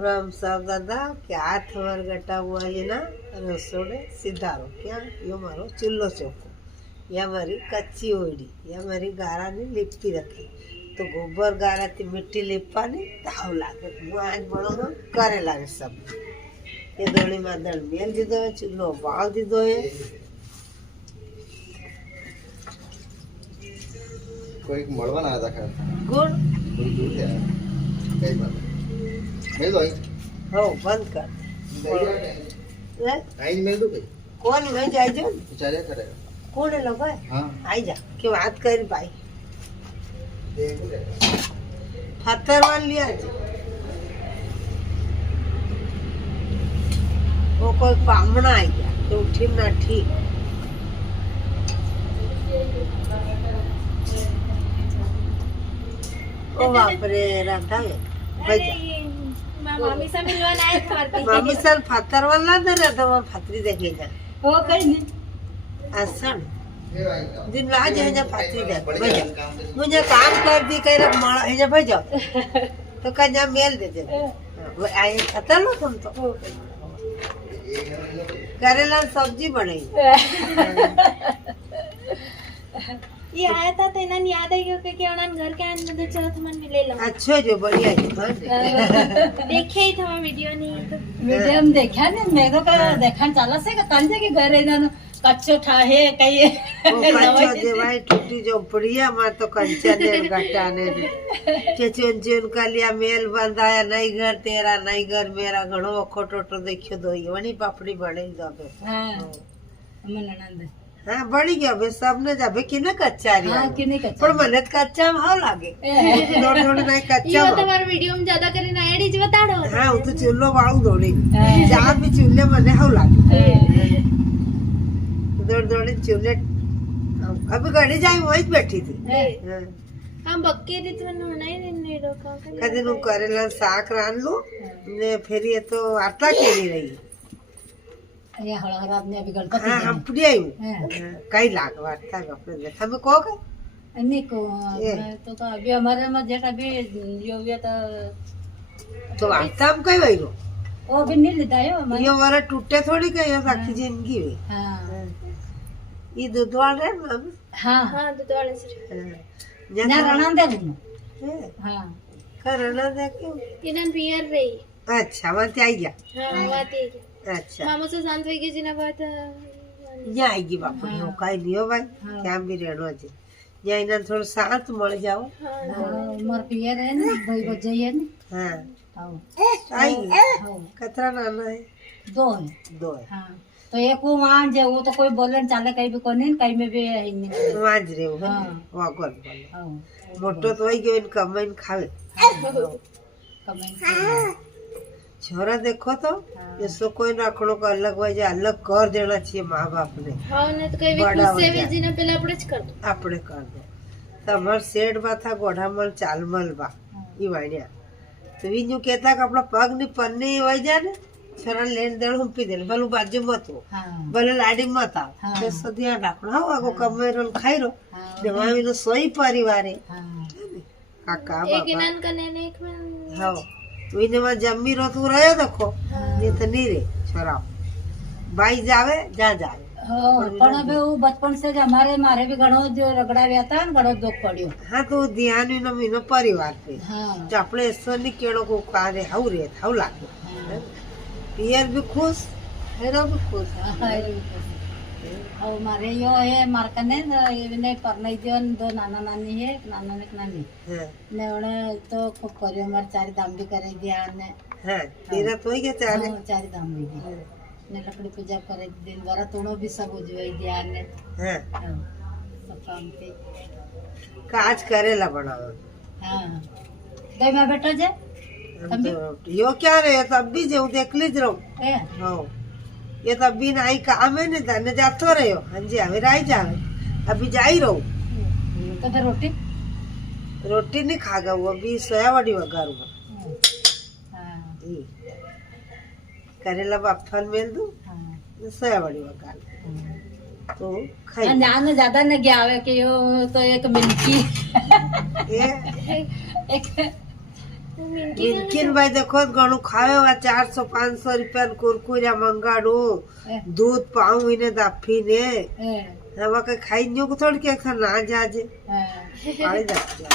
राम साहब दादा के हाथ हमार गटा हुआ ये ना रसोड़े सिधारो क्या यो मारो चूल्हो चौको या मारी कच्ची ओड़ी या मारी गारा ने लिपटी रखी तो गोबर गारा थी मिट्टी लिपा नहीं ताव लागे वो आज बड़ो ना करे लागे सब ये दोड़ी में दड़ मेल दीदो है चूल्हो बाल दीदो है कोई मड़वा ना आया था गुड़ कोई दूर से आया कई बार मेल दो हो बंद कर आई मेल दो कई कौन मैं जाए जो विचारिया करेगा कौन है लोग हाँ आई जा क्यों बात कर भाई देखो ले पत्थर वाल लिया जी वो कोई पामना आई गया तो उठी ना ठीक ओ बाप रे राधा है भैया मामी से मिलवाना है तुम्हारे मामी सर पत्थर वाला दे रहा था वो फतरी देखे जा हो कहीं नहीं असन दिन लाज है जा फतरी देख भैया मुझे काम कर दी कह रहा मारा है जा भैया तो कन्या मेल दे दे वो आए खतर लो तुम तो करेला सब्जी बनाई ये आया था तो इन्हें याद है क्योंकि उन्हें घर के आने में चलो तो मन मिले लो अच्छा जो बढ़िया है देखे ही था मैं वीडियो नहीं तो वीडियो में देखा ने मेरे को देखा चला से कंजे के घर इन्होंने कच्चो ठाहे कई वो कच्चो जे भाई टूटी जो बढ़िया मार तो कंचा ने गटाने के चुन का लिया मेल बंधाया नहीं घर तेरा नहीं घर मेरा घणो खोटो तो देखियो दो वनी पापड़ी बने दो हां मन आनंद हाँ बड़ी गया बे सबने जाबे किने कच्चा री हां कि नहीं कच्चा पर मने कच्चा में हाव लागे थोड़ी थोड़ी नहीं कच्चा ये तुम्हारे वीडियो में ज्यादा करे ना एडी जी बता दो हाँ वो तो चूल्हो वाळू दौड़ी जहाँ भी चूल्हे मने हाव लागे दौड़ दौड़ी चूल्हे अभी गाड़ी जाई वही बैठी थी हाँ। हम बक्के दी तो नहीं नहीं रोका कदी नु करेला साग रान लो ने फिर ये तो आटा केली रही ये हळहरात ने अभी गणपति हाँ हम पुड़ी आई कई लाग वाटता अपने देखा में को गए अन्य को तो अभी हमारे में जेठ अभी यो ये तो वाटता हम कई वही रो वो भी नहीं लेता है हमारे ये वाला टूटे थोड़ी कई है साकी जिंदगी में हां ये दूध वाले मम्मी हां हां दूध वाले से ना रणा दे दूं हां करना दे क्यों इन्हें पियर रही अच्छा वहाँ आई गया हाँ बात है अच्छा मामा से शांत होगी जी ना बात यहाँ आएगी बापू हो कहीं नहीं हो भाई क्या भी रहना जी यहाँ इन्हें थोड़ा शांत मर जाओ मोर पियर है ना भाई बजे है ना हाँ हां आएगी हां कतरा नाना है दो है दो है हाँ तो एक वो मान जे वो तो कोई बोले चाले कहीं भी कोने कहीं में भी है नहीं वाज रे वो हाँ। वो कर बोले हाँ मोटो तो वही गयो इन कमाइन खावे कमेंट छोरा देखो तो ये सो कोई नाखड़ो का अलग वजह अलग कर देना चाहिए माँ बाप ने हाँ ने तो कहीं भी बड़ा खुद से हो भी जाए। जी ना पहले अपने कर दो अपने कर दो तमर सेठ बा था गोढ़ामल चालमल बा ये वाणिया तो विनु कहता कि अपना पग नहीं पन्ने वही जाने छोरा लेन देन हम पी दे भले बाजू मत हो हाँ भले लाडी मत आओ हाँ। तो सदिया डाकणो हो आगो कमाई रोल खाई रो हाँ देवामी नो सोई परिवार है हाँ काका एक बाबा इनान का ने एक में हाँ तो इन्हें वहाँ जम्मी रो तू रहे देखो ये तो नहीं रे छोरा बाई जावे जा जावे पण अब वो बचपन से जो हमारे मारे भी घणो जो रगड़ा हुआ था घणो दुख पड़ियो हाँ तो ध्यान इन मीनो परिवार पे हाँ तो अपने ऐसा नहीं केड़ो को कारे हाउ रे हाउ लागे पियर भी खुश हेरो भी खुश और मारे यो है मारकने ये ने परनई दियो दो नाना नानी है नाना ने नानी हाँ ने उन्हें तो खूब करियो मार चार दाम भी करे दिया ने हाँ तेरा तो ही क्या चाहे चार दाम भी दिया ने लकड़ी पूजा करे दिन भर तोड़ो भी सब उजवाई दिया ने हाँ सब काम पे काज करेला बनाओ हाँ दे मैं बेटा जे यो क्या रे तब भी जो देख लीज रहो ए हाँ ये तब भी नहीं काम है नहीं धन जातो रहे हो हाँ जी हमें राई जावे अभी जा ही रहो तो फिर रोटी रोटी नहीं खागा वो अभी सोया बड़ी वगारूंगा हाँ जी करेला बाफल मेल दूं हाँ सोया बड़ी वगार तो खाई जान ज्यादा न गया आवे कि यो तो एक मिनकी ये एक मिनकीन भाई देखो तो घणું ખાવે 400-500 રૂપિયા કુરકુરિયા મંગાડું દૂધ પાઉં એને દાફીને હવે કઈ ખાઈ ન્યું કે થોડી કે ના જાજે પાડી જાજે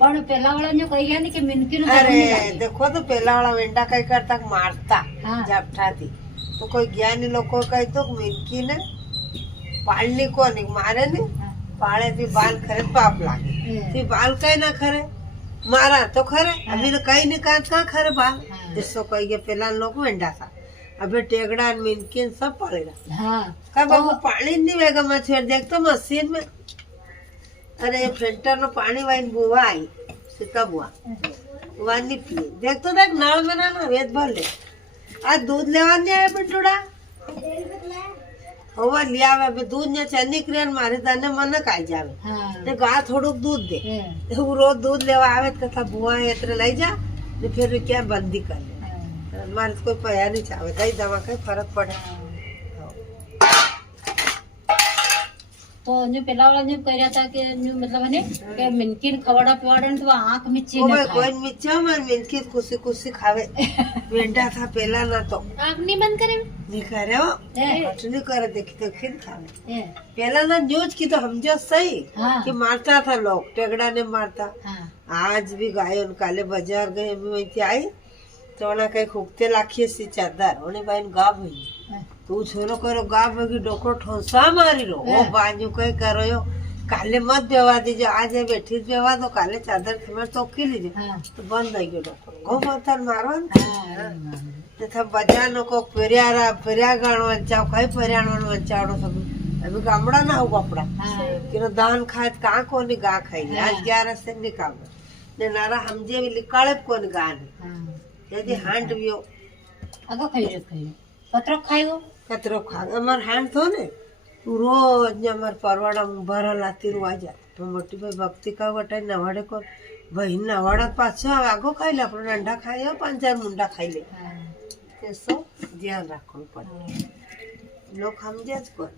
પણ પેલા વાળા ને કહી ગયા ને કે મિનકી અરે દેખો તો પેલા વાળા વેંડા કઈ કરતા મારતા જાપઠાથી તો કોઈ જ્ઞાની લોકો કહી તો મિનકી ને પાળની કોની મારે ને પાળે થી બાલ ખરે પાપ લાગે થી બાલ કઈ ના ખરે मारा तो खरे अभी तो कहीं नहीं कहा खरे बाल जिसको कही के पहला लोग वेंडा था अभी टेगड़ा मिनकिन सब पड़ेगा कब बाबू पानी नहीं वेगा मछेर देख तो मशीन में अरे फिल्टर में पानी वाइन बुआ आई सीता बुआ वानी पिए देख तो देख नल में ना वेद भर ले आज दूध लेवा नहीं आया पिंटूड़ा होवा लिया હવે દૂધ ને ચની ક્રેન મારે તને મને કાઈ જાવે ને ગા થોડુંક દૂધ દે હું રોજ દૂધ લેવા આવે તો કથા ભુવા એટલે લઈ જા ને ફિર ક્યાં બંધી कर ले મારે કોઈ પયા નહીં ચાવે દઈ દવા કઈ ફરક પડે तो जो पेला वाला ने कह रहा था कि मतलब है कि मिनकीन खवाड़ा पिवाड़ा तो आंख मिची ओ भाई कोई मिचा मार मिनकी खुशी खुशी खावे वेंडा था पहला ना तो आँख नहीं बंद करे नहीं करे हो नहीं करे देखी तो फिर खावे पहला ना न्यूज की तो हम जो सही कि मारता था लोग टेगड़ा ने मारता आज भी गाय काले बाजार गए मैं आई तो उन्हें कहीं खूबते लाखिए सी चादर उन्हें भाई गा भई तू छोरो करो गा भगी डोको ठोसा मारी रो ओ बाजू कई करो यो काले मत बेवा दीजिए आज बैठी बेवा दो काले चादर तुम्हें तो की लीजिए तो बंद हो गयो डोको गो मतर मारो तथा बजानो को पेरिया गाणो वंचाओ कई पेरियाणो वंचाड़ो सब अभी गामड़ा ना हो कपड़ा कि दान खाए का कोनी गा खाई आज 11 से निकाल ने नारा हमजे भी निकाले कोनी गा ने यदि हांड वियो आगो खाई कतरो खायो कतरो खा अमर हांड थो ने रोज ने अमर परवाड़ा भरल आती रुआजा तो मोटी भाई भक्ति का वटे नवाड़े को भाई नवाड़ा पाछो आगो खाई ले अपन अंडा खाई 5-4 मुंडा खाई ले कैसो ध्यान रखो पड़े लोग समझे को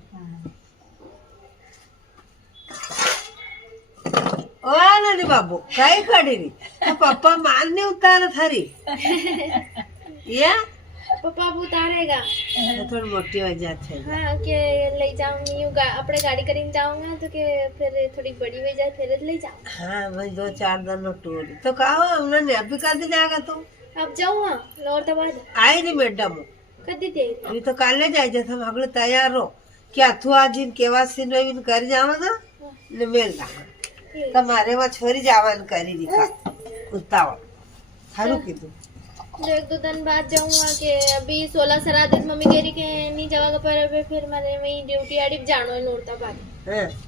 ओ नानी बाबू कई खड़ी री तो पापा मान नहीं उतार थारी या पप्पा अब उतारेगा थोड़ी मोटी हो जाती है हाँ के ले जाऊंगी अपने गाड़ी करीन जाऊंगा तो के फिर थोड़ी बड़ी हो जाए फिर ले जाऊँ हाँ मैं 2-4 दिन टूर तो कहो हमने ने अभी कर दे जाएगा तो अब जाऊँ लौरदाबाद आई नहीं मैडम कर दी दे अभी तो काले जाए जैसे हम अगले तैयार हो क्या तू आज इन केवासी नवीन कर जावागा ने मेल रहा तुम्हारे वहाँ छोरी जावन करी दिखा उतावल थारू की तू जो 1-2 दिन बाद जाऊंगा कि अभी 16 सरादित मम्मी कह रही के नहीं जावागा पर अभी फिर मैंने वही ड्यूटी आड़ी जानो है नौरताबाद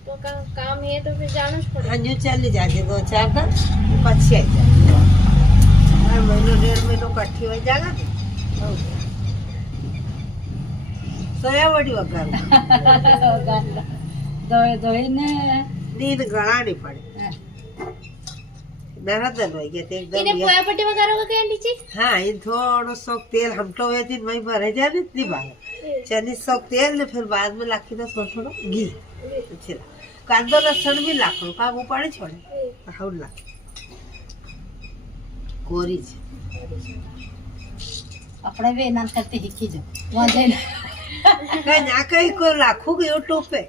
तो काम है तो फिर जाना पड़ेगा हाँ जो चल जाए 2-4 दिन पछी आई जाए महीनों 1.5 महीनों कट्ठी हो जाएगा सोया बड़ी वगार दही ने नींद गड़ा नहीं पड़े नरदन हो गया एकदम इन्हें पोया पट्टी वगैरह का क्या नीचे हाँ इन थोड़ा सो तेल हम तो वे दिन वही भरे जाने इतनी बार चनी सो तेल ने फिर बाद में लाखी तो थोड़ा घी चिला कांदो लहसुन भी लाखो का वो पानी छोड़े हाउ ला कोरी अपने भी ना करते हिकी जो वहां जाए कहीं ना कहीं को लाखों के यूट्यूब पे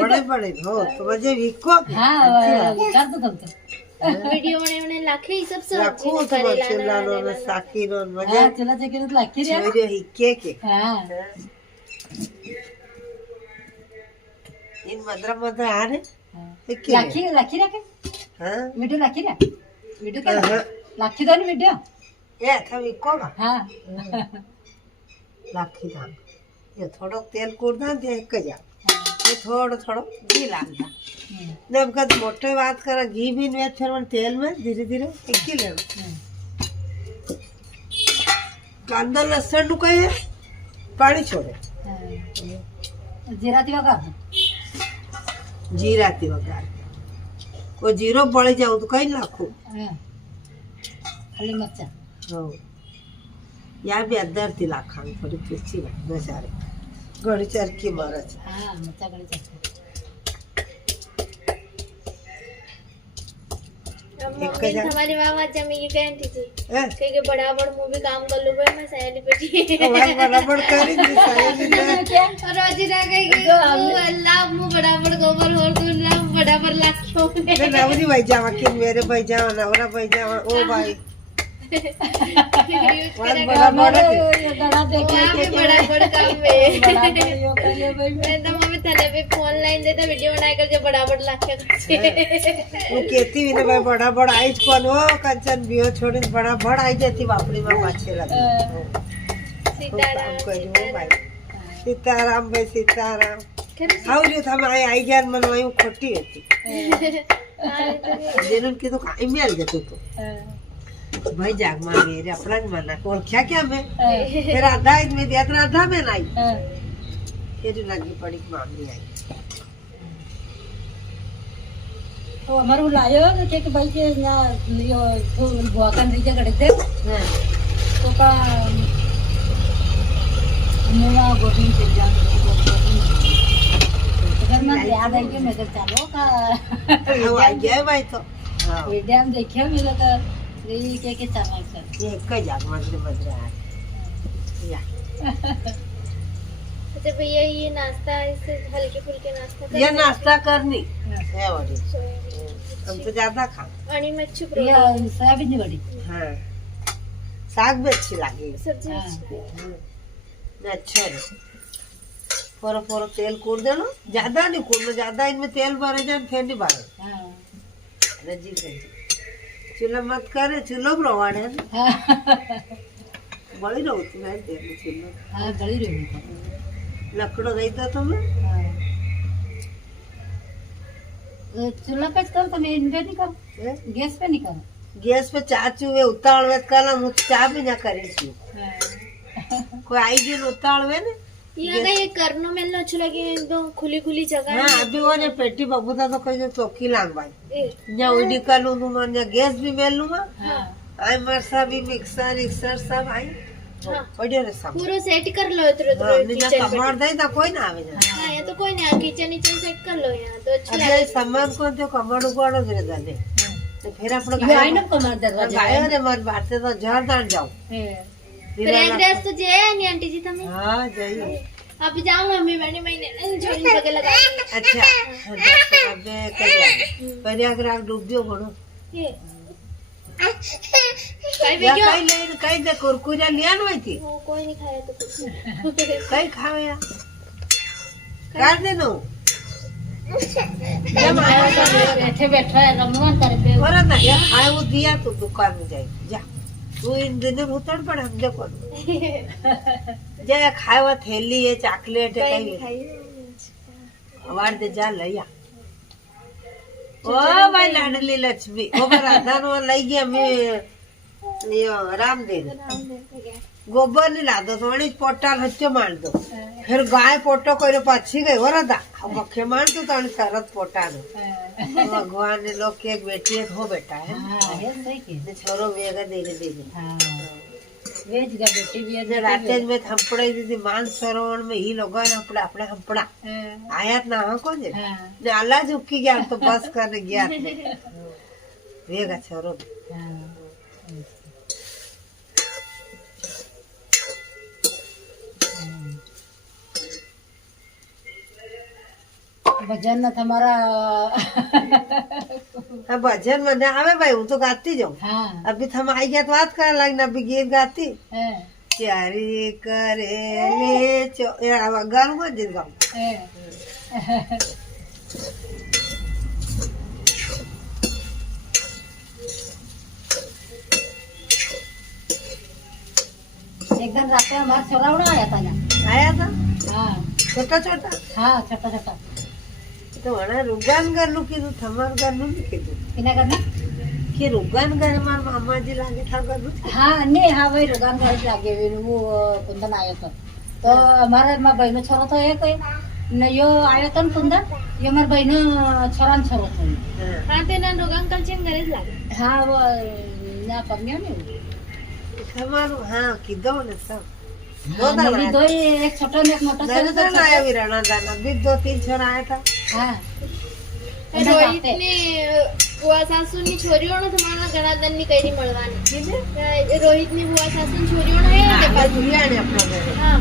बड़े बड़े हो तो मुझे विको हाँ कर दो तुम वीडियो बनाने लाखे सब सब लाखों तो चला लो ना साकी रो मजे चला जाके तो लाखी रे मेरे हिक्के के हां इन मदरा आ रहे लाखी रखे हां वीडियो लाखी रे वीडियो क्या लाखी तो नहीं वीडियो ये था विको का हां लाखी दाम ये थोड़ा तेल कूड़ना दे के जा ये थोड़ा घी डालना ने अब कद मोटे बात करा घी भी में फिर मन तेल में धीरे धीरे एक ही लेना कांदा लहसुन नु कहे पानी छोड़े जीरा दिवा का जीरा ती वगार को जीरो बढ़ जाऊ तो कहीं लाखो खाली मरचा हो या भी अदर ती लाखान थोड़ी पिची बेचारे गड़ी चरकी मरच हां मरचा गड़ी चरकी एक जा તમારી વાવા જમી કે કહેતી હતી હે કે બરાબર હું બી કામ કર લઉં ભાઈ મેં સહેલી પછી ભાઈ બરાબર કરી દી સાહેબ રોજી ના કઈ કે અલ્લાહ હું બરાબર ગોબર હોર તું લા બરાબર લાખ્યો ને નવરી ભાઈ જાવા કે મેરે ભાઈ જાવા નવરા ભાઈ જાવા ઓ ભાઈ વાત બરાબર ये गड़ा देखे के बराबर काम में बराबर यो करे भाई मैं तो मम्मी तने पे फोन लाइन देता वीडियो बनाई कर जो बराबर लाख्या करछे હું કેતી વિને ભાઈ બરાબર આઈ જ કોનો કંચન બીઓ છોડીને બરાબર આઈ જતી બાપડી માં પાછે લાગી સીતારામ ભાઈ સીતારામ ભાઈ સીતારામ ખરું આવજો તમે આઈ ગયા મને અહીં ખોટી હતી જેનું કીધું કાઈ મેલ જતું હતું भाई जागमा मेरे अपना જ મના ઓળખ્યા ક્યાં મેં फिर राधा ईद में दिया तो राधा में आई फिर लगी पड़ी मामी आई तो हमारे लायो के भाई के यहाँ यो भुआकन रीचे गड़े थे तो का मेरा गोविंद से जान अगर मैं याद आई कि मैं चालो का वो आई गया भाई तो हाँ ये डैम देखे मेरे तो ये के चला सर ये एक जागमा से बज रहा है या अच्छा भैया ये नाश्ता इससे हल्के फुल्के नाश्ता ये नाश्ता करनी है वाली हम तो ज्यादा खा आणि मच्छी ये प्रोटीन सोयाबीन की बड़ी हाँ साग भी अच्छी लगी सब्जी हाँ। अच्छी ने अच्छा है पोरो पोरो तेल कूट देना ज्यादा नहीं कूटना ज्यादा इनमें तेल भरे जाए फिर नहीं भरे हाँ रजी रजी चूल्हा मत करे चूल्हो प्रवाड़ है हाँ बड़ी रहती है तेल चूल्हो हाँ बड़ी रही लकड़ो नहीं था तुम्हें चूल्हा पे करो तो मैं इन पे नहीं करो हैं? गैस पे नहीं करो गैस पे चा चूहे उतावळे कला હું ચા બી ના કરી છું કોઈ आई गई उतावळे ने ये ना ये करनो में अच्छी लगी एकदम खुली खुली जगह हाँ अभी वो ने पेटी बबूता तो कोई चौकी लांग भाई ए, या उड़ी कलू नु मन गैस भी मेलू मा हाँ आई मरसा भी मिक्सर सब आई हाँ। पड़ियो रे सब पूरा सेट कर लो इधर हाँ, उधर निजा किचन पे कमर दई तो कोई ना आवे ना हाँ ये तो कोई नहीं किचन नीचे सेट कर लो यहाँ तो अच्छी अब ये सामान को तो कमर उगाड़ो रे दाने तो फिर अपन ये आई ना कमर दरवाजा गायो रे मर बाटे तो जहर दान जाओ फिर एड्रेस तो जे है नहीं आंटी जी तुम्हें हाँ जाइए अभी जाऊँ मम्मी मैंने झोली बगे लगा अच्छा अबे करिया प्रयागराज डूबियो घणो ये कहीं भी या क्यों कई ले कई दे कुरकुरा लियान होई थी वो कोई नहीं खाया तो कुछ कई खावे या काट दे नो बैठे बैठे रमन कर पे और ना या खाए वो दिया तो दुकान में जाए जा तू इन दिनों उतर पड़ हम देखो जा खाए वो थैली है चॉकलेट है कहीं नहीं कई खाई अवार दे जा लया ओ भाई लाडली लक्ष्मी ओ राधा नो लई गया मैं यो रामदेव गोबर नहीं ला दो थोड़ी पोटा हच्चो मार दो फिर गाय पोटो कोई पाछी गई हो रहा मखे मार दो तो सरत पोटा दो भगवान ने लोग के एक बेटी एक हो बेटा है हाँ ये सही की ने छोरो वेगा धीरे धीरे हाँ वेज का बेटी भी ने है राते में हंपड़ाई दीदी मान सरोवर में ही लोग हंपड़ा अपने हंपड़ा आया ना हाँ कौन है हाँ ने अल्लाह झुकी गया तो बस करने गया वेगा छोरो भजन न तुम्हारा हाँ भजन में आवे भाई हूँ तो गाती जाऊँ हाँ अभी थम आई गया तो बात कर लगना अभी गीत गाती हाँ, क्यारी करे ले चो गाऊंगा जिस गाऊं हाँ। एक दिन रात में हमारा छोरा उड़ा आया था ना आया था हाँ छोटा छोटा हाँ छोटा छोटा तो वहाँ रुगान करलू कीधु थमार करलू नहीं कीधु किना करना कि रुगान करे मार मामा जी लागे था करलू हाँ नहीं हाँ वही रुगान गाड़ी लागे हुए वो कुंदन आया था तो हमारे माँ बहनों छोरा तो एक न यो आयो था कुंदन ये हमारे बहनों छोरा छोरा था हाँ ते ना रोगांग कल्चर गरेज लागे हाँ वो ना पम्या नहीं थमारो हाँ किधो ने सब हाँ, मेरी दो ही एक छोटा ने एक मोटा मेरे तो ना आया वीराना दाना भी 2-3 छोरा आया था हाँ रोहित ने બુઆ સાસુની છોરીઓનો તો મારા ઘણા દનની કઈરી મળવાની રોહિતની બુઆ સાસુની છોરીઓનો હે ને આપણે ભૂલ્યા આપણા ઘરે હા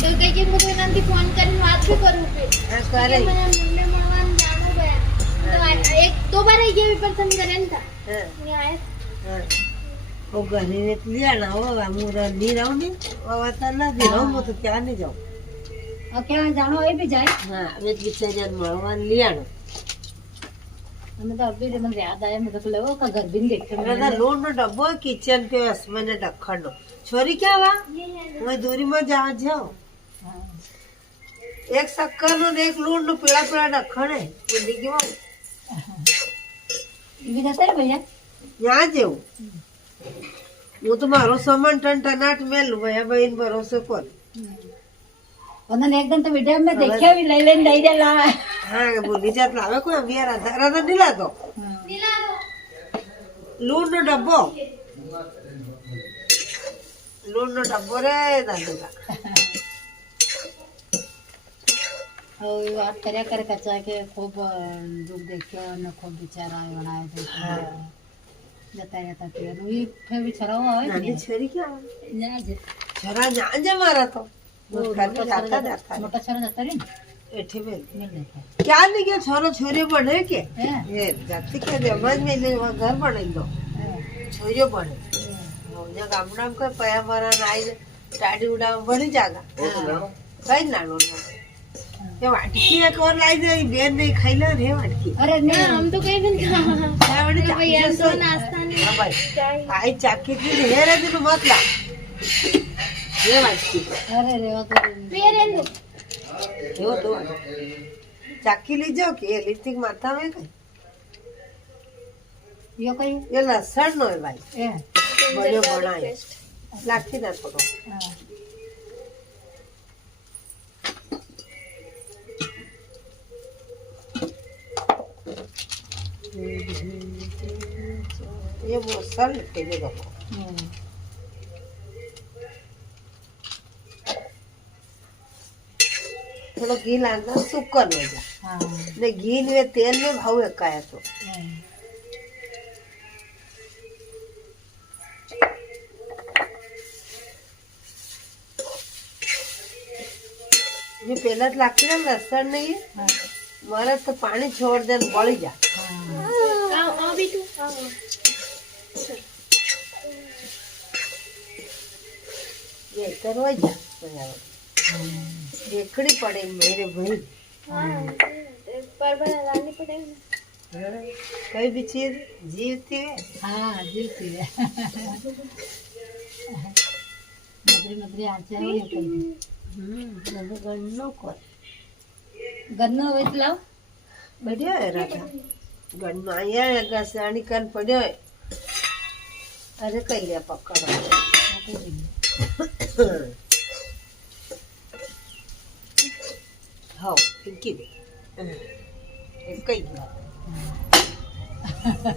તો કઈ કે હું તો એનાથી ફોન કરીને વાત બી કરું કે હા કરે મને મુંબઈ મળવાનું જાણો ગયા તો એક દો બાર આવી ગયા પ્રથમ કરે ને તા હા ને આયા હા ઓ ઘરે લીયા હો હું ની રહું ને વાતા ના દી રહું હું તો ત્યાં નહીં જાઉં ક્યાં જાણો એ બી જાય હા હવે બિચારીને મળવાનું લીયાણો અમે તો અભી મને યાદ આવ્યા મેં તો લેવો કા ગરબી ને દેખે દાદા લોન નો ડબ્બો કિચન पे असमने ढक्कन नो छोरी क्या हुआ मैं दूरी में जा जाओ एक शक्कर नो ने एक लूण नो पीला पीला ढक्कन है जिंदगी में બી જતા રે ભૈયા यहाँ जेऊ હું તો મારો સામાન ટનટનાટ મેલું ભયા બહેન ભરોસે પર અને એકદમ તો વિડિયો મેં દેખ્યા બી લઈ લઈને દઈ દેલા હા ભૂલી જાત લાવે કોઈ અભિયા રાધા રાધા નહીં લાતો લૂણ નો ડબ્બો લૂણ નો ડબ્બો રે દાદા હવે વાત કર્યા કરે કચા કે ખૂબ દુઃખ દેખ્યો અને ખૂબ બિચારા વણાય જતા રહેતા તે એ ફેર બિચારાઓ આવે નાની છોરી ક્યાં ના જે જરા જાજે મારા તો મોટા છોરા જતા રહી એઠે મેં ને દેખા क्या नहीं क्या छोरो छोरी बढ़े के હે ये जाति के देवज में ले वहाँ घर बनाई दो छोरियो बढ़े यहाँ गामड़ा में कोई पया मरा नाई टाड़ी उड़ा बड़ी जागा कई नानो ये वाटकी एक और लाई दे बेन नहीं खाई ले रे वाटकी અરે ને हम तो कहीं भी नहीं खा क्या बड़ी भैया चाकी तो से नाश्ता नहीं हाँ भाई चाय आई चाकी की है रे तू मत ला ये वाटकी અરે રેવા તો मेरे ने यो तो चाकी लीजो कि ये लिपस्टिक माथा में कहीं યો કઈ ये लसन नो है भाई એ बड़े बनाए लाठी ना पकड़ो હા ये वो सर के लिए रखो थोड़ा घी लाना सुकन हो जा હા ने घी में तेल में भाव एकाया तो ये पहला लागती ना लसन नहीं है હા मारा तो पानी छोड़ दे बड़ी जा હા आओ भी तू आओ ये करो जा देखड़ी पड़े मेरे भाई हाँ पर लानी पड़ेगी ना कई भी चीज जीवती है હા જીવતી રે મદરી મદરી આંચે હોય કઈ गन्नो को ગન્નો હોય તો લાવ बढ़िया है राधा गन्नो आया है घसानी कन पड़े अरे कई लिया पकड़ो हाँ पिंकी दे कई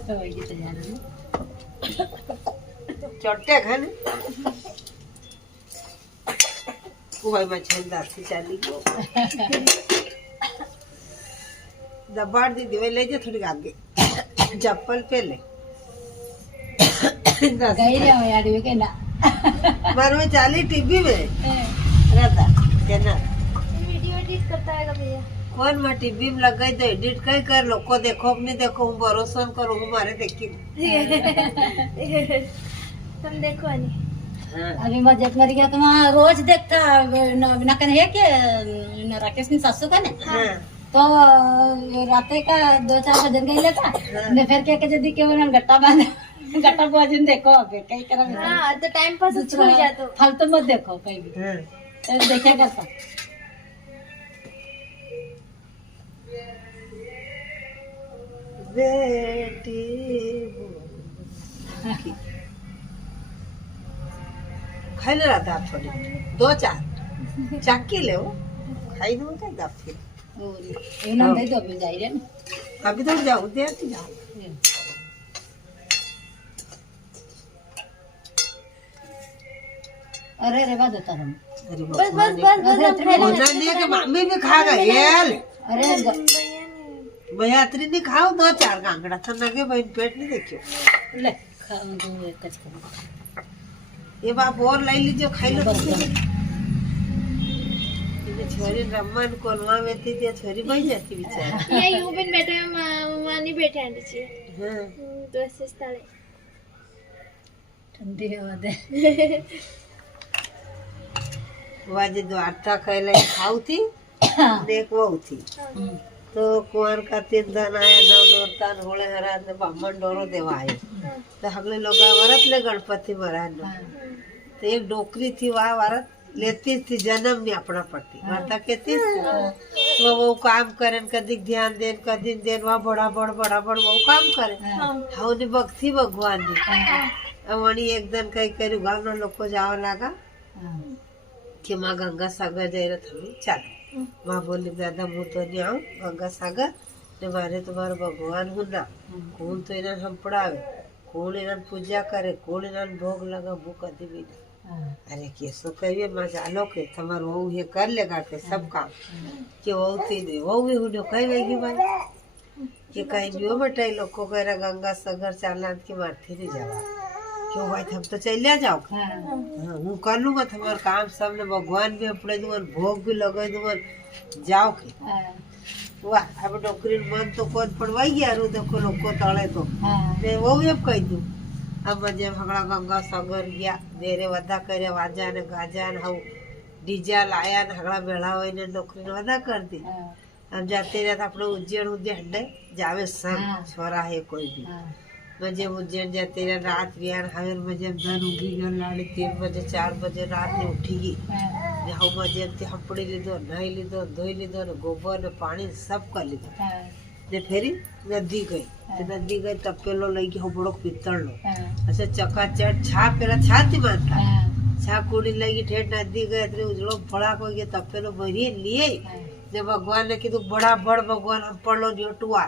હોય ગઈ તૈયાર ને चट्टे खाने वो भाई मच्छरदार से चाली को दबाड़ दी दिवे ले जा थोड़ी आगे चप्पल पे ले ગઈ રે હોય આડી કે ના मारो में चाली टीवी में હે रहता कहना वीडियो एडिट करता है भैया कौन मैं टीवी में लगाई तो एडिट कई कर लोग देखो नहीं देखो हूँ भरोसा न करो हमारे देखी तुम देखो नहीं हाँ अभी बजट मर गया तो वहाँ रोज देखता बिना कहने है कि राकेश ने सासू का ने हाँ तो राते का 2-4 बजन गई लेता ने फिर क्या जदी के वो गट्टा बांध गट्टा भोजन देखो अबे कई करा हाँ तो टाइम पास अच्छा हो जाता फालतू मत देखो कहीं भी हाँ देखा करता बेटी खाई ले रहा था थोड़ी 2-4 चाकी ले वो खाई दो क्या दाप फिर और ये ना दे दो अभी जाई रे अभी तो जाओ देती जाओ अरे रे बाद देता हम अरे बस बस बस बस हम खाना नहीं कि मम्मी भी खा गई है अरे भैया ने ભયાત્રી ની ખાવ 2-4 ગાંગડા તને કે ભાઈ પેટ નહીં દેખ્યો લે ખાવાનું તો એક જ કરું એ બાપ ઓર લઈ લીજો ખાઈ લો છોરી રમવાનું કોલવા વેતી ત્યાં છોરી બહી જતી બિચારી યા યુ બન બેઠા માની બેઠા છે હા તો એસે સ્થળે ઠંડી હવા દે વાજે દ્વારતા ખાઈ ખાવતી દેખ વહુથી તો કુંવર કા 3 ધન આયા 9 નોરતા હોળે હરા ને બ્રાહ્મણ ડોરો દેવા આવ્યો તો હગલે લોગા વરત લે ગણપતિ મહારાજ નો તો એક ડોકરી થી વા વરત લેતી થી જન્મ ની આપણા પટ્ટી માતા કેતી તો બહુ કામ કરે ને કદી ધ્યાન દે કદી દે વા બડાબડ બહુ કામ કરે હાઉની ભક્તિ ભગવાન ની અમણી એક દન કઈ કર્યું ગામના લોકો જાવા લાગા કે માં ગંગા સાગર જઈ રહ્યા તમે ચાલો માં બોલી દાદા હું તો નહીં આવું ગંગા સાગર ને મારે તમારો ભગવાન હું ના કોણ તો એના સંપડાવે કોણ એના પૂજા કરે કોણ એના ભોગ લગા હું કદી બી ના अरे कैसो कहिए मैं चालो के तुम्हारे वो ये कर लेगा के सब काम कि वो तीन वो भी हुडो कही वेगी भाई कि कहीं भी हो बेटा लोग को कह रहा गंगा सागर चालान की मारती नहीं जावा क्यों भाई हम तो चलिया जाओ हूँ कर लूंगा तुम्हारा काम सब ने भगवान भी अपने दूंगा भोग भी लगा दूंगा जाओ के वाह अब डोकरी मन तो कौन पड़वाई गया रू देखो लोग को तड़े तो मैं वो भी अब कही दूँ अब जेम हगड़ा गंगा सागर गया मेरे वधा करे वाजा ने गाजा ने हाउ डीजा लाया ने हगड़ा बेड़ा होय ने नौकरी ने वधा कर दी हम जाते रहता अपने उज्जैन हंडे जावे संग छोरा है कोई भी मजे उज्जैन जाते रहे रात बिहान हवेर मजे धन उगी गयो लाड़ी 3 बजे 4 बजे रात ने उठी गई ने हाउ मजे ते हपड़ी लीधो नही लीधो धोई लीधो ने गोबर ने पानी सब कर लीधो ने फेरी नदी गई नदी गई तपेलो लई गयो बड़ो पित्तळ नो अच्छा चकाचट छा पेला छाती मानता छा कुड़ी लगी ठेठ नदी गई इतने उजड़ो फड़ा को गया तपेलो भरी लिए जब भगवान ने कीधु बड़ा बड़ भगवान हम पड़लो जोटुआ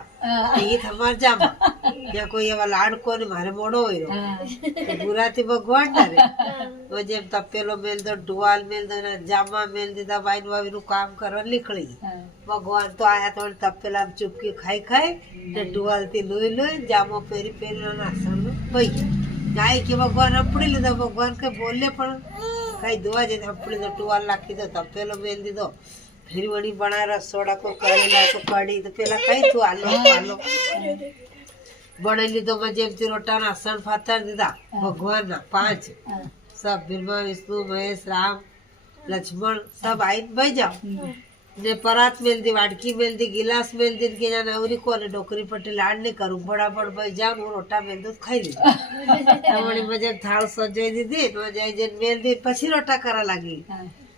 ये हमार जामा या कोई एवा लाडको ने मारे मोड़ो होयो तो बुरा थी भगवान डरे वो जब तपेलो मेल दो डुआल मेल दो जामा मेल दीदा बाइन वावी नु काम करवा निकली भगवान तो आया तो तपेला में चुपकी खाई खाई ने डुआल थी लोई लोई जामो पेरी पेरी ना आसन में भई जाए कि भगवान अपड़ी लीधा भगवान के बोले पण कई दुआ जे अपड़ी दो डुआल लाखी दो तपेलो मेल दीदो फिर वही बना रसोड़ा को करेला को कड़ी तो पेला कई तू आलो आलो बने ली तो मजे में रोटा ना आसन फातर दीदा भगवान ना 5 सब ब्रह्मा विष्णु महेश राम लक्ष्मण सब आई भाई जाओ ने परात मेल दी वाडकी मेल दी गिलास मेल दी के जान अवरी को ने डोकरी पट्टी लाड नहीं करूं बड़ा बड़ भाई जान वो रोटा मेल दो खाई ली हमणी मजे थाल सजाई दीदी मजे जे मेल दी પછી रोटा करा लागी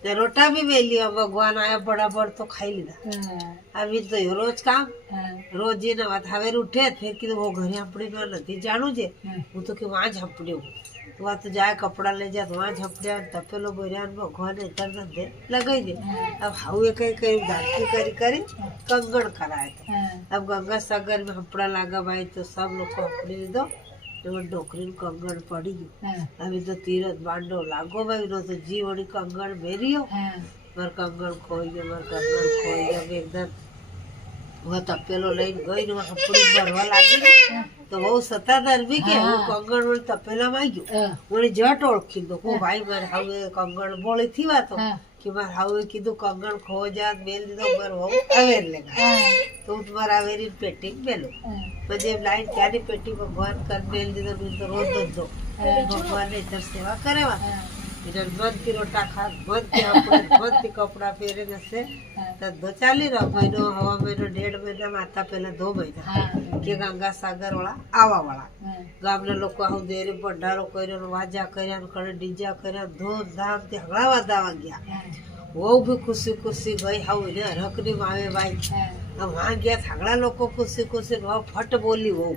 ने रोटा भी मेल लिया भगवान आया बड़ा बड़ तो खाई लीधा अभी तो रोज काम रोज जी ना हवेर उठे फिर कि वो घरे अपने में नहीं जानू जे वो तो कि वहां झपड़े तो वहां तो जाए कपड़ा ले जा वहां झपड़े तपेलो बोरियान भगवान इधर न दे लगाई दे अब हाउ कई कई दांती करी करी कंगन कराए अब गंगा सागर में हपड़ा लागा भाई तो सब लोग को हपड़ी दो डोकरी कंगन पड़ी गयो अभी तो तीरथ बांडो लागो भाई नो तो जीवनी कंगन मेरियो मर कंगन खोई गयो एकदम वह तपेलो लઈને ગઈ ને હપડી ભરવા લાગી તો બહુ સતાદાર બી કે હું કંગણ વળી તપેલા માં ગયો વળી જટ ઓળખી દો કો ભાઈ મારે હવે કંગણ બોળી થીવા તો કે મારે હવે કીધું કંગણ ખો જાત મેલ દીધો માર હો અવેર લેગા તો તમારા અવેરી પેટી પેલો પછી લાઈન ક્યારી પેટી ભગવાન કર મેલ દીધો તો રોજ દો ભગવાન ને ઇધર સેવા કરેવા इधर बंद की रोटा खा बंद की बंद की कपड़ा पहरे से तो चाली रहो महीनो हवा महीनो 1.5 महीना माता पहले 2 महीना के गंगा सागर वाला आवा वाला गाम ने लोग कहूँ देरी भंडारो कर्यो वाजा कर्या कड़े डीजा कर्या धूम धाम ते हगड़ा वादावा गया वो भी खुशी खुशी गई हाउ ने हरकनी मावे भाई अब वहाँ गया हगड़ा लोग खुशी खुशी फट बोली वो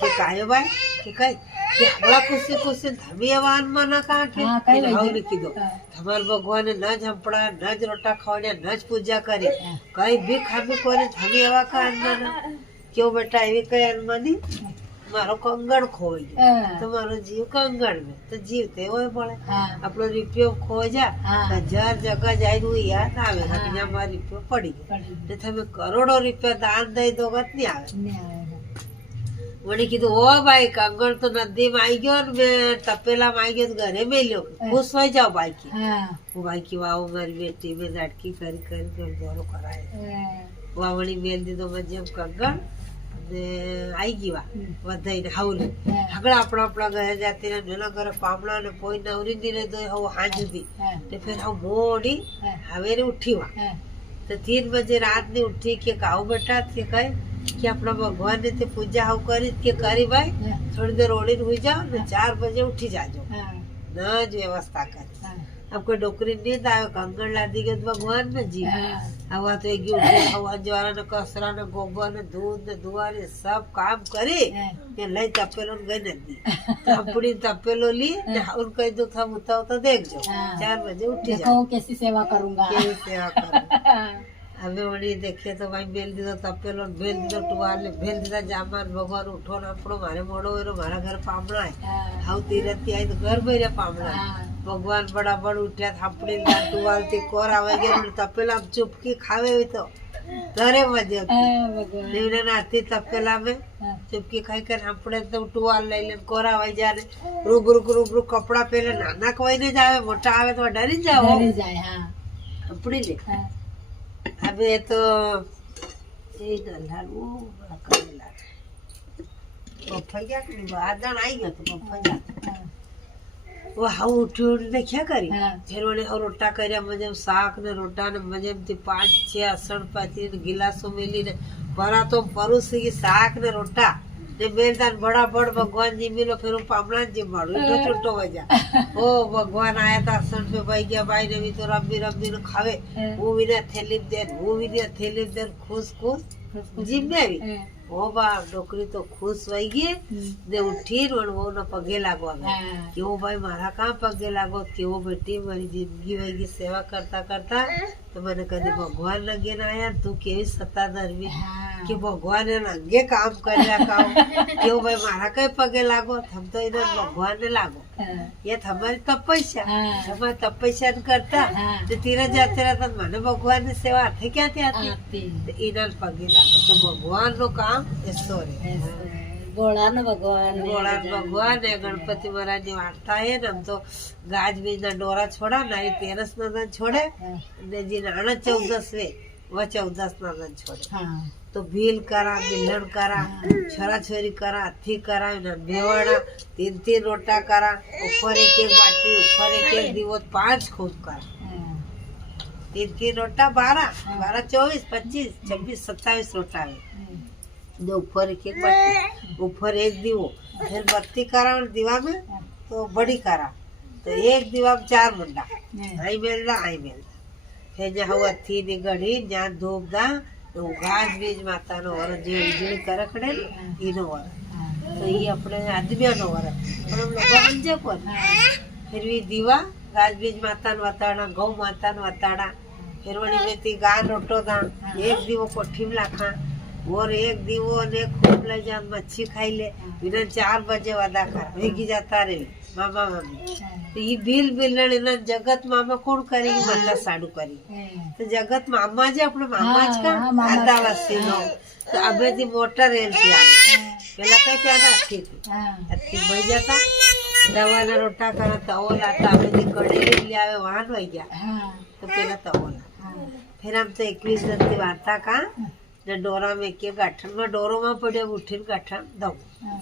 के काहे भाई के कई कि हगड़ा खुशी खुशी धमी आवान मना कहा के हाउ ने कीधो हमार भगवान ने नज हपड़ा नज रोटा खवाने नज पूजा करे कई भी खामी कोने धमी आवा का अनमना क्यों बेटा एवी कई अनमनी મારો કંગણ ખોઈ ગયો હા. તો મારો જીવ કંગણ में તો જીવ તે હોય પડે હા. આપણો રૂપિયો ખોઈ જા હા. 1000 જગા જાય નું યાદ આવે હા. કે જ્યાં મારો રૂપિયો પડી ગયો પડી ને તમે કરોડો રૂપિયા દાન દઈ દો ગત નહીં આવે ને આવે. વળી કીધું ઓ ભાઈ કંગણ તો નદીમાં આવી ગયો ને મેં તપેલામાં આવી ગયો તો ઘરે મેલ્યો ખુશ થઈ જાઓ બાઈકી હા. હું બાઈકી વાવ મારી બેટી મેં ઝાટકી કરી દોરો કરાય હા. વાવણી મેલ દીધો મેં જેમ કંગણ ને આવી ગયો વધાઈને હાઉલે હા. આગળ આપણા ઘરે જાતી ને એના ઘરે પામણા ને કોઈ નવરી ની રહી દો હવે હાંજ સુધી હા. તે ફેર હું મોડી હા. હવેરે ઉઠી વા હા. तो 3 बजे रात ने उठी के काऊ बेटा के कहे कि अपना भगवान ने ते पूजा हाउ करी के करी भाई હા. थोड़ी देर ओढ़ी हुई जाओ ने 4 बजे उठी जाजो હા. न जो व्यवस्था करी હા. अब कोई डोकरी नींद आवे कंगन लादी गए तो भगवान ने जी હા. हवा तो एक उठी हवा ज्वारा ने कसरा ने गोबर ने दूध ने दुआ ने सब काम करे હા. ये लई तपेलो ने गई नदी तो अपनी तपेलो ली ने उन कह दो था मुता तो देख जो हाँ. 4 बजे उठी देखो जाओ कैसी सेवा करूंगा केवी सेवा करो હવે વળી દેખીએ તો ભાઈ બેલ દીધો તપેલો ને બેલ દીધો ટુવાલ ને બેલ દીધા જામાન ભગવાન ઉઠો ને આપણો મારે મોડો હોય મારા ઘર પામણા હા. હાવ તીરથી આવી તો ઘર ભર્યા પામણા હા. ભગવાન બરાબર ઉઠ્યા થાપડી ટુવાલ થી કોર આવે ગયા ને તપેલા ચૂપકી ખાવે હોય તો ઘરે મજા હા, ભગવાન દેવના નાથી તપેલા में હા. ચૂપકી ખાઈ કરીને આપણે તો ટુવાલ લઈ લઈને કોરા વાઈ જાય રૂબરૂ કપડા પહેરે નાના કોઈ ને જ આવે મોટા આવે તો ડરી જાઓ ડરી જાય હા આપડી લે હા. હવે તો એ ગલાડવું કરેલા બફાઈ ગયા કે વાદળ આવી ગયો તો બફાઈ ગયા હા. वो हाउ उठी ने क्या करी हाँ. फिर उन्हें और रोटा કર્યા મજે શાક ને રોટા ને મજે થી 5-6 અસણ પાતી ને ગિલાસો મેલી ને પરા તો પરુસી की શાક ને રોટા ને બેલદાન બડા બડ ભગવાન जी मिलो फिर હું પામણા जी માડું એટલો છૂટો વજા ઓ ભગવાન આયા તા અસણ पे ભાઈ ગયા ભાઈ ને भी तो रब्बी रब्बी ने खावे હું વિને થેલી દે હું વિને થેલી દે ખુશ ખુશ જીમે भी હા. ओ बा डोकरी तो खुश वही गई ने उठी वो न पगे लागवा गए હા. क्यों भाई मारा कहाँ पगे लागो क्यों बेटी मारी जिंदगी वही की सेवा करता करता तो मैंने कभी भगवान लगे ना आया तू केवी सत्ता धर्मी હા. कि भगवान ने अंगे काम कर काम क्यों भाई मारा कहीं पगे लागो हम तो इधर भगवान ने लागो હા. ये हमारी तपस्या हाँ। हमारी तपस्या करता हाँ। तो तीरे जाते रहता मैंने भगवान की सेवा हाथे क्या थी आती આરતી. तो इधर पगे लागो तो भगवान नो काम ऐसो रे ગોળા ને ભગવાન ને गोड़ा બધા. भगवान है गणपति महाराज ની વાર્તા है ને हम तो गाज बीज ना डोरा छोड़ा ना ये 13 ना दिन छोड़े હા. ने जी नाना 14 वे वो 14 ना दिन छोड़े હા. तो भील करा बिल्हण करा छोरा छोरी करा हाथी करा ना बेवाड़ा 3 रोटा करा ऊपर एक बाटी ऊपर एक दीवो 5 खूब करा હા. 3 रोटा 12 12 24 25 26 27 रोटा है હમ. जो ऊपर एक बाटी ऊपर एक दीवो फिर बत्ती करा और दीवा में तो बड़ी करा तो एक दीवा में 4 मुंडा હા. आई मेलदा फिर जहाँ हुआ थी निगड़ी जहाँ धूप दा तो घास बीज माता नो वर जो उजड़ी करकड़े इनो वर હા. तो ये अपने आदमियों नो वर पर हम लोग समझे कौन હા. फिर भी दीवा घास बीज माता नो वताड़ा गौ माता नो वताड़ा फिर वही में ती गाय रोटो दा एक दीवो कोठी में लाखा और एक दीवो ने खूब ले जा मच्छी खाई ले बिना 4 बजे वादा कर वेगी जाता रे मामा मामी तो ये बिल बिलण इना जगत मामा कौन करेगी माता साडू करी હા. तो जगत मामा जे अपने मामा ज का हाँ, मामा आदिवासी नो तो अबे जी मोटर रेल पे आवे पेला कई क्या था अच्छी थी હા. अच्छी भई जाता दवा ना रोटा करा तवो लाता अबे जी कड़ेली ले आवे वहां वही गया હા. तो पेला तवो ला હા. फिर हम तो 21 दिन की वार्ता का ने डोरा में के गाठन में डोरो में पड़े उठीन गाठन दऊ હા.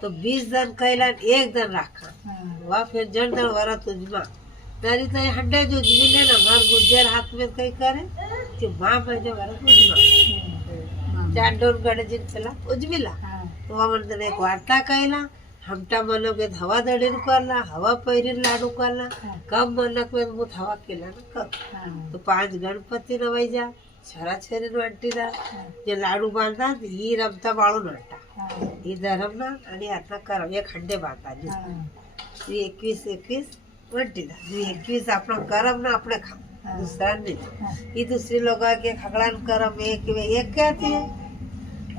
तो 20 दिन कैला एक दिन राखा હા. वाह फिर जन दर वरत उजमा तारी तो हड्डे जो उजमी ले ना मार गुजर हाथ में कई करे कि मां बजे वरत उजमा चार डोर गड़े जिन पेला उजमिला હા. तो वहाँ मन एक वार्ता कहला हमटा मनो के हवा दड़ी करला हवा पैरी लाडू करला कब मनक में मुत हवा केला ना कब હા. तो 5 गणपति नवाई जा छोरा छोरी वाटी दा जे लाडू बांधा ही रमता बाळू नटा હા. ही धरम ना आणि आता करम एक खंडे बांधा હા. 21 वाटी दा 21 आपण करम ना આપણે खा हाँ। दूसरा नहीं हाँ. ये दूसरी लोग के खगड़ान करम एक क्या थी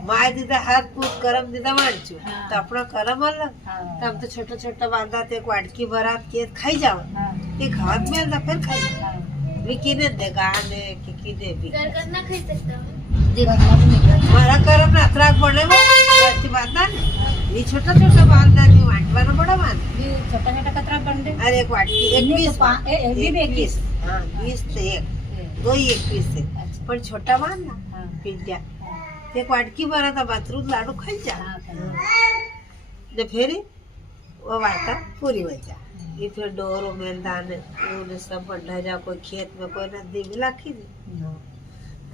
माए दीदा हाथ पूछ करम दीदा वांचू हाँ। तो अपना करम अलग हाँ। तो हम तो छोटा छोटा बांधा ते वाटकी भरात के खाई जाओ हाँ, एक हाथ में अंदर फिर खाई जाओ हाँ। विकी ने देगा ने किकी ने भी घर का ना खाई सकता हूँ घरला पण निघाला. मारा करम नात्राक पडले मग वरती बांधा मी छोटा छोटा बांधा मी वाटवाना बडा बांध मी छोटा छोटा कचरा बनते. अरे एक वाटकी एक नहीं, 20 तो पा- ए- ए- भी 21. हाँ 20 ते एक दो 21 से अच्छा. पण छोटा बांधला हाँ, पिंड्या हाँ, ते एक वाटकी भराता बाथरूम लाडू खाई जा हाँ, खाई. ने फेरी वो वार्ता पूरी हो जा ये फिर डोरो मेलदान उन्हें सब बढ़ा जा कोई खेत में कोई नदी में लाखी दी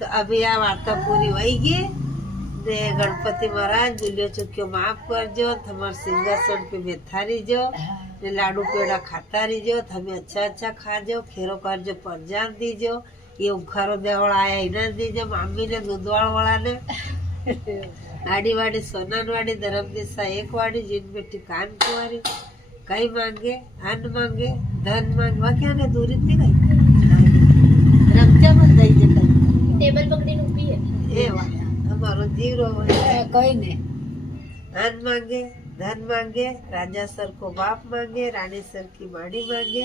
तो अभी आ वार्ता पूरी वही गई ने गणपति महाराज दुलियो चुक्यो माफ कर जो थमार सिंहासन पे बेथारी जो ने लाडू पेड़ा खाता रहीजो थमे अच्छा अच्छा खाजो खेरो करजो परजान दीजो ये उखारो देवड़ आया इना दीजो मामी ने दूधवाड़ वाला ने आड़ी वाड़ी सोनान वाड़ी धर्म दिशा एक वाड़ी जिन बेटी कान कुंवारी कई मांगे अन्न मांगे धन मांगे वहाँ क्या ने दूरी नहीं गई रमचा मत दई जे कई टेबल पकड़ी ऊपी है ए वाह हमारो जीव रो कई नहीं. अन्न मांगे धन मांगे राजा सर को बाप मांगे रानी सर की माड़ी मांगे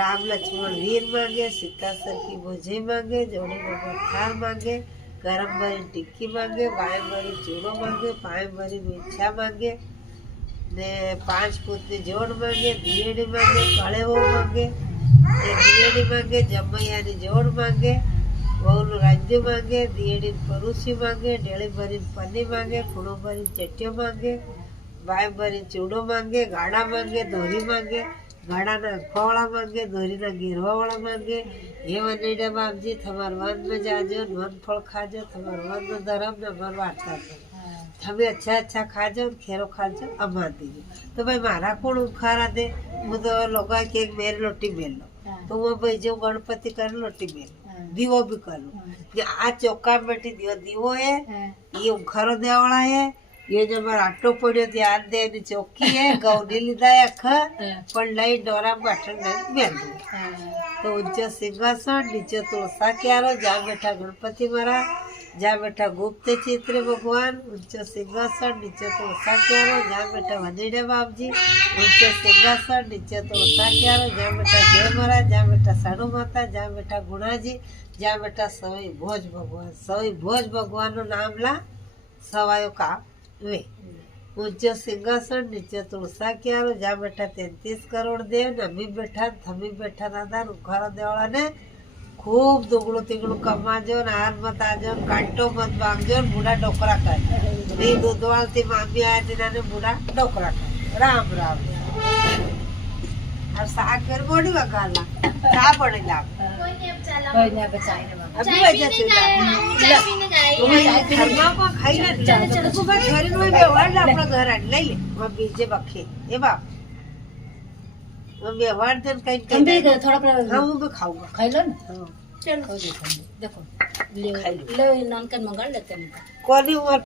राम लक्ष्मण वीर मांगे सीता सर की भुजी मांगे जोड़ी नंबर थार मांगे गरम भरी टिक्की मांगे बाएं भरी चूड़ो मांगे पाए भरी मीठा मांगे ने 5 पुतली जोड़ मांगे दियड़ी मांगे काले वो मांगे दियड़ी मांगे जमैयानी जोड़ मांगे वहुनु राज्य मांगे दियड़ी परुसी मांगे डेली भरी पन्नी मांगे खूणो भरी चट्टियों मांगे बाय भरी चूड़ो मांगे गाड़ा मांगे दोरी मांगे गाड़ा ना अखवाड़ा मांगे दोरी ना गिरवा वाला मांगे ये वनेडा बापजी थमार वन में जाजो वन फल खाजो थमार वन में धर्म न मर वार्ता करो हमें अच्छा अच्छा खाजो खेरो खाजो अमा दीजिए तो भाई मारा कौन उखारा दे वो तो लोग के एक मेरी रोटी मेल लो तो वो भाई जो गणपति कर रोटी मेल दीवो भी कर लो ये आ चौका में बैठी दीवो है ये उखारो देवाला है ये जो मारा आटो पड़ियो ध्यान दे नी चौकी है गौनी लीधा है अख पण लई डोरा बाटन नहीं मेल दो तो ऊंचो सिंहासन नीचे तुलसा क्यारो जहाँ बैठा गणपति महाराज जहाँ बैठा गुप्त चित्र भगवान ऊंचो सिंहासन नीचे तुलसा क्यारो जहाँ बैठा वनेडे बाप जी ऊंचो सिंहासन नीचे तुलसा क्यारो जहाँ बैठा जय महाराज जहाँ बैठा साणु माता जहाँ बैठा गुणा जी जहाँ बैठा सवई भोज भगवान नो नाम ला सवायो का वे ऊंचो सिंहासन नीचे तुलसा क्यारो जहाँ बैठा 33 करोड़ देव नमी बैठा थमी बैठा दादा उखारा देवाला ने खूब दुगड़ो तिगड़ो कमाजो हार मत आजो कांटो मत बांगजो बूढ़ा डोकरा कर नहीं दूधवाल थी मामी आया थी ने बूढ़ा डोकरा कर राम राम अब साग कर बोड़ी वकाला चा पड़े ला कोई नहीं अब चला कोई नहीं बचाए ना. अभी चाय वजह पीने से गए हम, चाय पीने गए घर में को खाई ना तो मैं घर में व्यवहार ला अपना घर आने ले मैं बीजे बखे ये बाप मैं व्यवहार देन कहीं तुम भी थोड़ा हाँ वो भी खाऊंगा खाई लो ना. चलो खाओ देखो ले खाई लो ले नॉन कर मंगा लेते हैं. कोनी उम्र